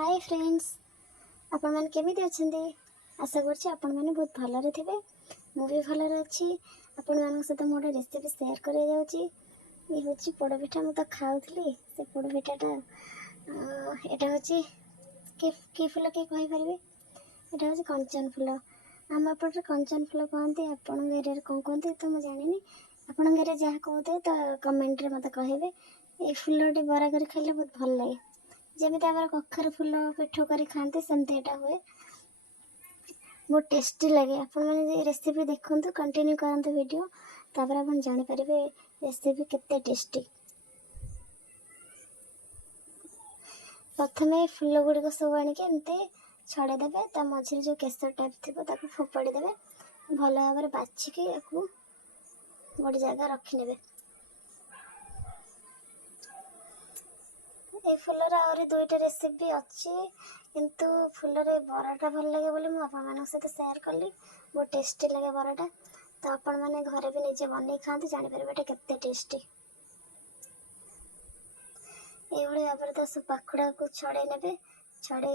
Hi friends, आपण मैंने केमिति अछंती? आशा करछि आपण मैंने बहुत भलरे थिबे। मु भी भलरे अछि। आपण मानक सहित मोटे रेसिपी शेयर करे जाउछि। ये होछि पोड़पिठा। मु तो खाउथली से पोड़पिठाटा। एटा होछि के फुल के कहि परिबे? एटा होछि कंचन फुल। आम पटे कंचन फुल कहते, आपण एरिया रे कोन कहते तो मु जानिनी। आपण एरिया जहा कहते तो कमेंट रे मते कहिबे। ए फुलटी बरा कर खाइले बहुत भल लागे। जमीते आम कखारू फुल पिठ कर खाते सेमती एटा हुए, बहुत टेस्टी लगे। आपण मैंने रेसिपी देखु, कंटिन्यू करते वीडियो, तापर आप जानीपर रेसिपी केते टेस्टी। प्रथम फुल गुड़िक सब आणिक एमती छड़ेदेवे। ता मझे जो केसर टाइप थी फोपाड़ी देवे। भल भाव बाछिकी गोटे जगह रखिने। ये फुलर आहरी दुईटा रेसिपी अच्छी, किंतु फुलर बराटा भल लगे बोली मुझे आप सहित शेयर कली। बहुत टेस्टी लगे बराटा। तो आपण मैंने घरे भी निजे बन खाते जानीपर केते टेस्टी। ये भाव तो सब पाखुड़ा को छड़े ने, छड़े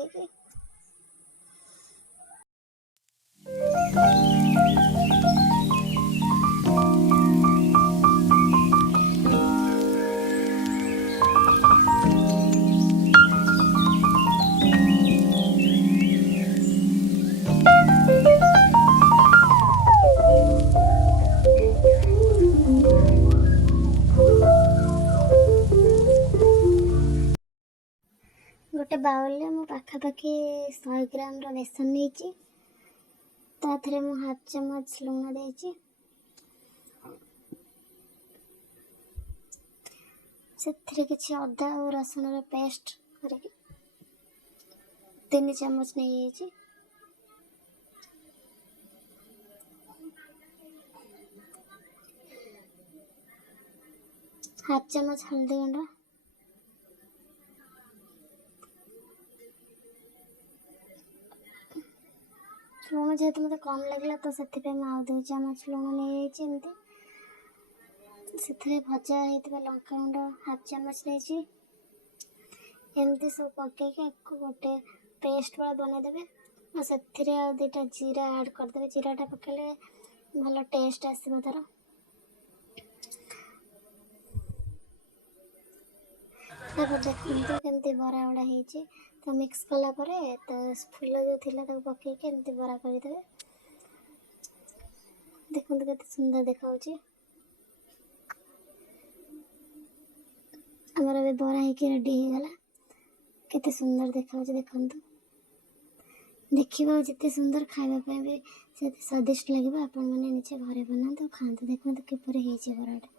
गोटे बाउल में मु पाखापाखि 100 ग्राम बेसन नहीं, ताथरे मु हाफ चम्मच लुण देछि, से किसी अदा और रसुन पेस्ट करके 3 चम्मच नहीं जाइए। हाफ चम्मच हल्दी गुंड, लुण जेहेतु मत कम लगे तो से 2 चम्मच लुण नहीं जाइए। भजा होता लंका गुंड हाफ चम्मच नहीं, एमती सब पकई गोटे पेस्ट वाला बनईदे। और से 2टा जीरा ऐड करदे। जीराटा पकड़े भल टेस्ट आसो तार। देखते केमती बरा गुड़ा हो तो मिक्स कलापर तो फुल जो थी पकईके एमती बरा करदे। देखते केते सुंदर देखा आमर ए बरा होगी रेडी होगला। केते सुंदर देखा देखु। देखा जिते सुंदर खावाई भी से स्वादिष्ट लगे। आपण मैंने निजे घरे बनाते खाते। देखते किपर बराटा।